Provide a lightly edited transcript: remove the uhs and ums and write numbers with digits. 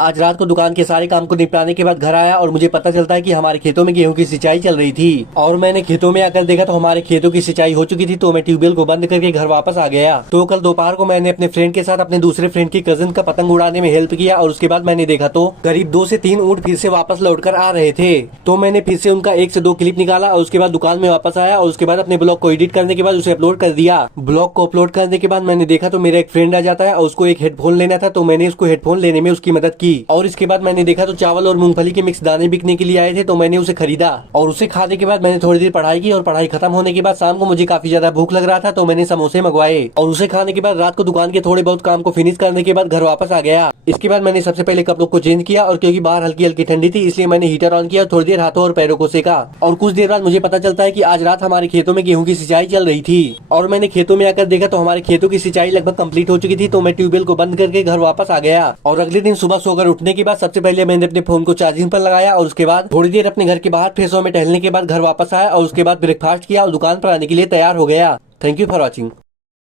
आज रात को दुकान के सारे काम को निपटाने के बाद घर आया और मुझे पता चलता है कि हमारे खेतों में गेहूं की सिंचाई चल रही थी और मैंने खेतों में आकर देखा तो हमारे खेतों की सिंचाई हो चुकी थी। तो मैं ट्यूबवेल को बंद करके घर वापस आ गया। तो कल दोपहर को मैंने अपने फ्रेंड के साथ अपने दूसरे फ्रेंड की कजिन का पतंग उड़ाने में हेल्प किया और उसके बाद मैंने देखा तो करीब 2 से 3 ऊँट फिर से वापस लौट कर आ रहे थे। तो मैंने फिर से उनका 1 से 2 क्लिप निकाला और उसके बाद दुकान में वापस आया और उसके बाद अपने ब्लॉग को एडिट करने के बाद उसे अपलोड कर दिया। ब्लॉग को अपलोड करने के बाद मैंने देखा तो मेरा एक फ्रेंड आ जाता है और उसको एक हेडफोन लेना था। तो मैंने उसको हेडफोन लेने में उसकी मदद की और इसके बाद मैंने देखा तो चावल और मूंगफली के मिक्स दाने बिकने के लिए आए थे। तो मैंने उसे खरीदा और उसे खाने के बाद मैंने थोड़ी देर पढ़ाई की और पढ़ाई खत्म होने के बाद शाम को मुझे काफी ज्यादा भूख लग रहा था तो मैंने समोसे मंगवाए और उसे खाने के बाद रात को दुकान के थोड़े बहुत काम को फिनिश करने के बाद घर वापस आ गया। इसके बाद मैंने सबसे पहले कपड़ों को चेंज किया और क्योंकि बाहर हल्की हल्की ठंडी थी इसलिए मैंने हीटर ऑन किया और थोड़ी देर हाथों और पैरों को सेका। और कुछ देर बाद मुझे पता चलता है कि आज रात हमारे खेतों में गेहूं की सिंचाई चल रही थी और मैंने खेतों में आकर देखा तो हमारे खेतों की सिंचाई लगभग कंप्लीट हो चुकी थी। तो मैं ट्यूबवेल को बंद करके घर वापस आ गया और अगले दिन सुबह सोकर उठने के बाद सबसे पहले मैंने अपने फोन को चार्जिंग पर लगाया और उसके बाद थोड़ी देर अपने घर के बाहर फ्रेश में टहलने के बाद घर वापस आया और उसके बाद ब्रेकफास्ट किया और दुकान पर आने के लिए तैयार हो गया। Thank you for watching.